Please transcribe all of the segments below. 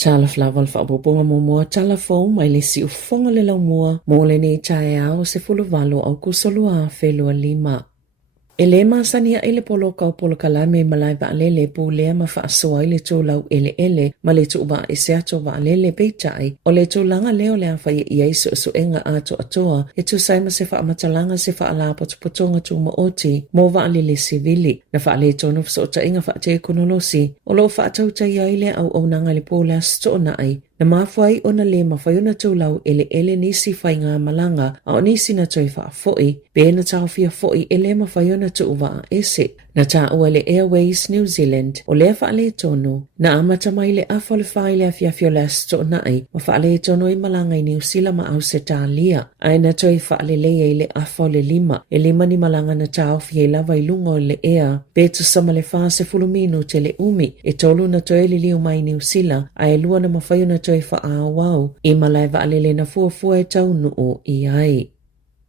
Tala flaval whaabobonga momoa tala fong mai le si ufonga le lau mua mo le nei tae ao se fuluvalo au kusolua whelua 5. E le masania ele polo kau polo kalame malai ba alele pu lea ma whaasoa ile tō lau ele ma le tō wa e se ato wa alele peitai o le tō langa leo lea whai i eiso so enga ato atoa e tō saima se whamatalanga se whaala potopotonga tō ma oti mo wa alele sivili na whaale tono fsota inga whaate konolosi o lo whaatauta ia ile au nanga le pōla sto na ai na mawhai o na le mawhaiona tō lau ele nisi whai ngā malanga a o nisi na tōi wha foi be na tau fia foi ele mawhaiona tō uwa ese na tā ua le Airways New Zealand o lea whaale tono na amata mai le afo le whai lea fia fiola sto na ai ma whaale tono i malanga i New Zealand ma au se tā lia ai na tōi whaale lea i le afo le 5 e 5 ni malanga na tau fia i lava i lunga o le ea be tu sama le wha se fulumino te le umi e tolu na tōi li liu mai New Zealand ai lua na mawhaiona tōi wha awau i malai waalele na fuafua e tau nuu i ai.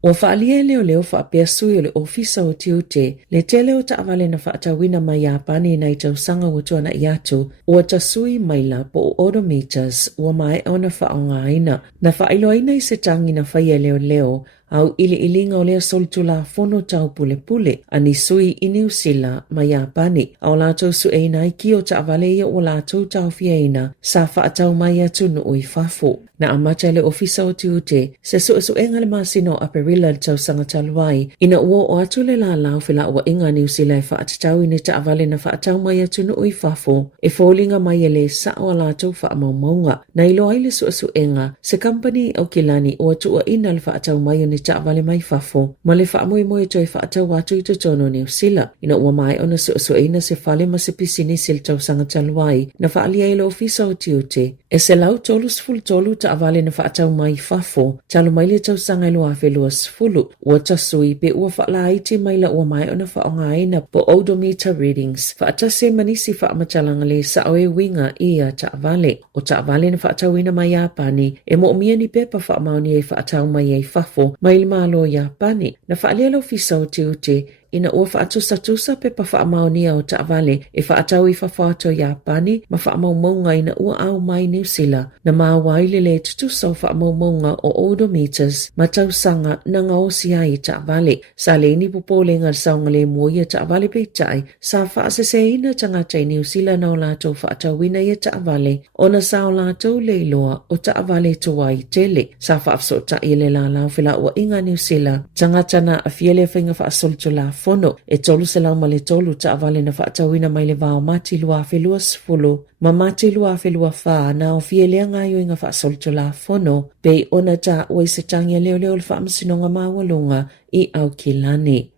O whaalia leo whaapea sui o le ofisa o tiute, le tele o taawale na whaatawina mai Japani na i tau sanga watua na iatu, ua ta sui maila po odometers ua mai au na whaonga aina. Na whaailoaina i se tangi na whaia leo, au ilinga o lea soltula fono tau pule ani sui i New Zealand ma Japani au lātou su eina i ki o taawale ia o lātou tau fiaina sa whaatau mai atu no i whafo. Na amata le ofisa o tiute se su enga le masino aperila le tau sanga taluai ina ua o atu le la lau whila ua inga New Zealand whaatatau ina taawale na whaatau mai atu no i whafo e fōlinga mai ele sa o lātou whaamaumaunga na ilo ai le su enga se company au kilani o atu ua ina le whaatau mai ane taawale mai whafo ma le whaamoe toi whaatau watu i tono New Zealand ina ua mai ona su eina se whale ma se pisini se le tau sanga taluai na whaalia ele ofisa o tiute e se lau tolu taawale na whaatau mai whafo talo mai le tau sanga ilo a whelua sfulu ua tasui pe ua whaala iti mai la ua mai ona whaonga aina po odometer readings whaatase manisi whaamatalanga le sa oe winga ia taawale o taawale na whaatau ina mai Japani e mo mia ni pepa whaamauni e whaatau mai e whafo mai li malo Japani na whaalia lo fisa o tiute ina ua whaatusa pepa whaamaunia o taawale e whaatau i whawhāto Japani ma whaamaumaunga ina ua au mai New Zealand na maawaile le tutusa o whaamaumaunga o odometers ma tausanga na ngaosia i taawale. Sa le ni pupole ngar saunga le moia taawale peitai sa whaaseseina tangata i New Zealand na o lātou whaatauina i taawale o na sa o lātou leiloa o taawale toa i tele sa whaafsota i le la lau whila ua inga New Zealand tangata na a fiele whainga whaasolto la fono e tolu se lau ma le tolu taawale na whaatauina mai le vao mati lua whelua sfulu ma mati lua whelua wha na o fielea ngaio inga whaasolto la fono pei ona ta ua i se tangia leo le whaamasinonga mawalunga i au kilani.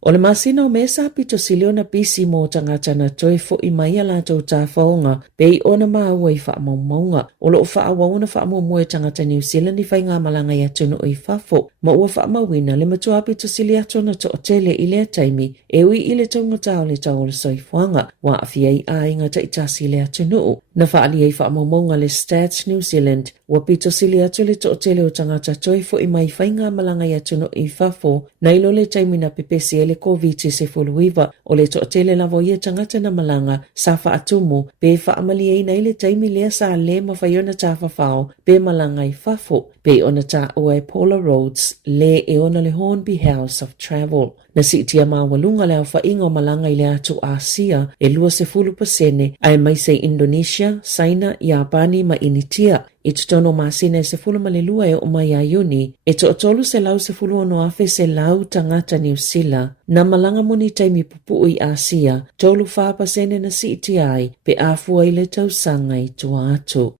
O le masina o mesa pito silio na pisi mo tangata na toi fo i mai ala tau ta faonga pei ona maua i whaamaumaunga o lo whaawauna whaamumue tangata New Zealand i whainga malanga i atuno i whafo ma ua whaamawina le matua pito silio atona to otele i lea taimi e ui i le taunga tau le tau le soifuanga wa awhia i ainga ta itasi le atuno na whaalia i whaamaumaunga le Stats New Zealand ua pito silio atu le to otele o tangata toi fo i mai whainga malanga i atuno i whafo na ilo le taimi na pepesi le COVID se fuluiva o le to'atele lavo ia tangata na malanga sa whaatumu pe whaamalia ina ile taimi lea sa le mawhaiona ta whawhao pe malanga i whafo pe ona ta oe Paula Rhodes le e ona le Hornby House of Travel. Na sitia mawalunga leo whainga malanga i le atu Asia e 20% ai mai se Indonesia, China, Japani ma Initia. I tutono masina e se fulu malelua e o mai a Iuni, e to'atolu se lau se fulu ono afe se lau tangata New Zealand, na malanga moni taimi pupu i Asia, tolu whapasene na CTI, pe afua i le tausanga i tua atu.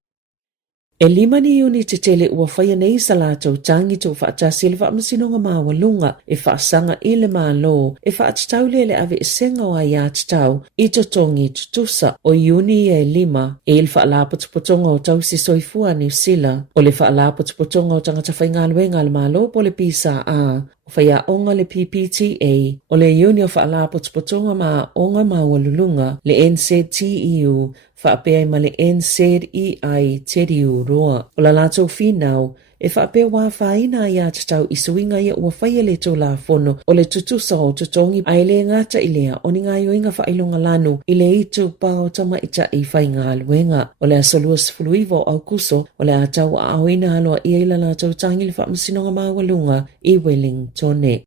E 5 ni Iuni te tele ua whaia nei sa lātou tangi tō whaatasi le whaamasinonga mawalunga e whaasanga i le mālo e whaatatau le ave e senga o ai atatau i to tongi tutusa o Iuni e 5 e il whaalāpatupotonga o tau si soifua New Zealand o le whaalāpatupotonga o tangata whaingaluenga le mālo po le pisa a whaia onga le PPTA o le Iuni o whaalāpatupotonga ma onga mawalulunga le NZTEU whaapea ma le NZEI te riuroa. O la lātou whinau, e whaapea wā whaina ia tatau i suinga ia ua whaia le tō la fono o le tutusa o tutongi ai le ngata i lea o ni ngā yoinga whailonga lanu i le itu pao tama ita i whai ngā luenga. O le asolua sifuluivo au kuso o le atau a aoina aloa ia ila lātou tangi le whaamasinonga mawalunga i Wellingtone.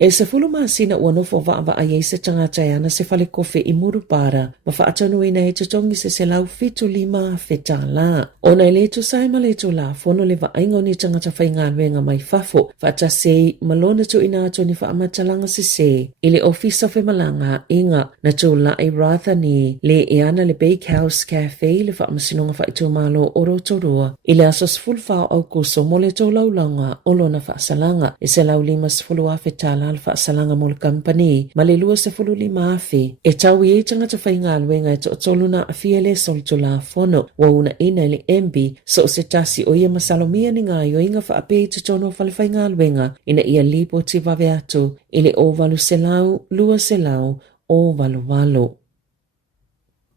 E se fulu masina ua nofo vaa ai se tangata ana se fale kofe i murupara ma whaatonu ina e tutongi se lau fitu lima fetala. Ona i letu saima letu la fono le vaingo ni tangata whainga wenga mai fafo whaata sei malona tu ina ato ni whaamatalanga se ili ofisa fe malanga inga na tu la i ratha ni le eana le Bakehouse Cafe le whaamasinonga whaitu malo o rotorua ili asos fulfao au kuso mo le tau laulanga o lona whaasalanga e se lau lima sifulua fetala alfa salanga mo le company ma le lua se fulu lima afi e tau i e tangata whainga luenga e to toluna a fiele sol tu la fono wa una ina le embi so se tasi o ia masalomia ni ngā yoinga whaape te tono whale whainga luenga ina ia lipo ti vave atu ile o valu se lau lua se lau o valu valo.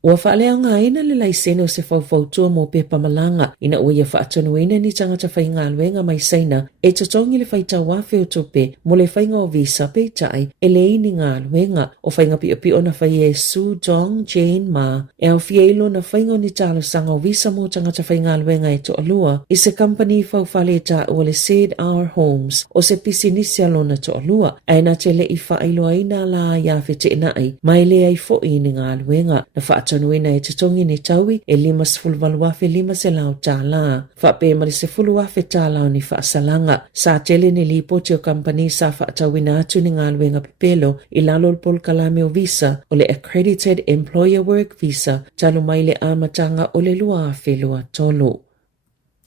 Ua whaalea ngā ina le laisene o se whauwhautua mō pepa malanga ina ua ia whaatonu ina ni tangata whainga luenga mai saina e totongi le whaitau wafe o tupe mo le whainga o visa pe tai e le ini ngā luenga o whainga pio na whai e Sue Dong Jane Ma e au fielo na whainga ni talo sanga o visa mō tangata whainga luenga e to alua i se company whauwhale ta ua le Said Our Homes o se pisi nisi alona to alua e na te le i whaailoa ina la ia te inai mai le ai fo i ni ngā luenga na whaatanuina e te tongi ni taui e lima sefulu wafe lima se lau Tala. Whape ma le sefulu wafe Tala o ni whaasalanga. Sa tele ni lipo te o company sa whaatauina atu ni ngā luenga pepelo i lalo le pol kalame o visa o le Accredited Employer Work Visa talo mai le amatanga o le lua afe lua tolo.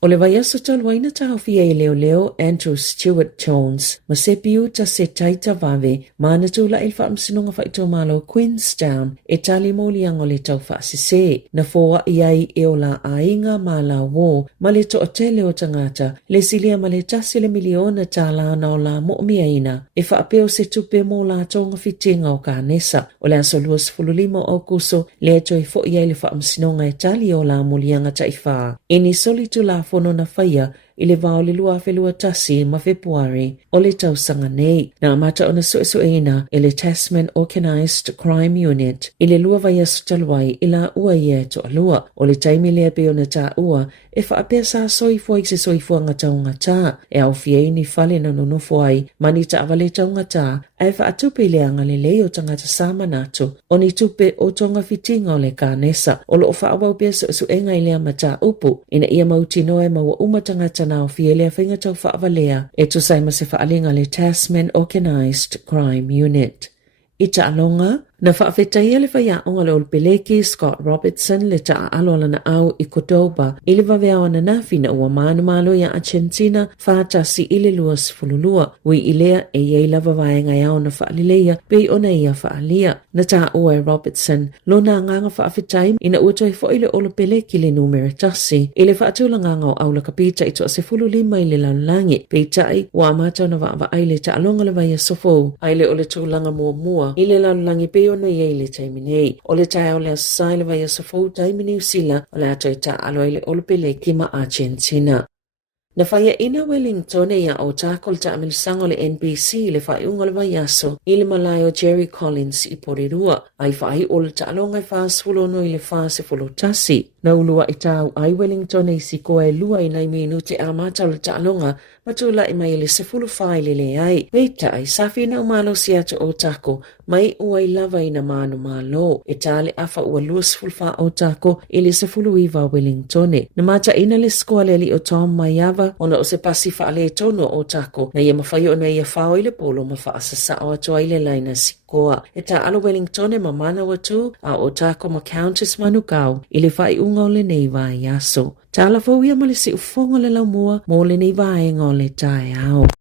O le vaiaso taluaina tahawhia i leo Andrew Stewart Jones ma se piu ta se taita vave ma na tula il whaamsinonga whaito malo Queenstown e tali moliang o le tau whaasise na fōa iai e o la ainga ma la wō ma le to o tele o tangata le silia ma le tasi le miliona tala na o la mo'miaina e whaapeo se tupe mo la tonga fitinga o ka nesa o le aso luas fululimo o kuso le ato i fo iai le whaamsinonga e tali o la molianga taifa e ni solitu la fono na whaia i le vao le lua whelua tasi ma Februari o le tausanga nei. Na amata o na suesueina i le Tasman Organised Crime Unit i le lua vai asu taluai i la ua ia to alua o le taimi lea pe o na ta ua e whaapea sa soifua i se soifua ngataunga ta e au fiei ni whale na nonofo ai mani ta awale taunga ta e whaatupe i le anga le leo tangata samanatu o ni tupe o tonga fitinga o le kānesa o lo o whaawau pia suesuenga i lea mata upu ina ia mautino e maua umatangata na o fiele a whainga tau whaawalea e to saima se whaalinga le Tasman Organised Crime Unit. I ta alonga, na whaafetaia le whaia onga le olpeleki Scott Robertson le ta aloala na au i Cordoba i le waweawa na nafi na ua manu malo ia Argentina whaatasi i le luas fululua ui i lea e iei lava vaenga iao na whaalileia pei ona ia whaalia. Na ta ua e Robertson lo na nganga whaafetai ina uatoi fo i le olpeleki le numere tasi i le whaatula nganga o aula kapita i toa se fululima i le laulangi pei tai ua amata na waava ai le ta alonga le vaia sofo ai le ole tūlanga mua i le laulangi pei ona iei le taiminei. O le tai o le asai le vai asafou taimini usila o le ato i ta alo i le olupele ki ma Argentina. Na whaia ina Wellington e ia o tākol ta amilisanga le NBC le whai unga le vai aso i le malai o Jerry Collins i Porirua. Ai whai o le ta alonga i whaasfulo no i le whaase fulo tasi. Na ulua i tau ai Wellington e si koe lua i nai minute a mata o le ta alonga matula i mai le sefulu whai le ai. Peita ai safi na umalo si ato o tako mai ua i lava i na manu malo. E tale afa ua lua sefulu wha o tako i le sefulu iwa Wellington. Na mata ina le skoa le li o Tom Maiava ona o se pasi whaale tono o tako na ia mawhai o na ia whao i le polo ma whaasasa o ato ai le laina sikoa. E ta alo Wellington e mamana watu a o tako ma Countess Manukau i le whai unga o le nei vai aso. Ta ala fau ia ma le si ufonga le lau mua mo le nei vai ngo le tae au.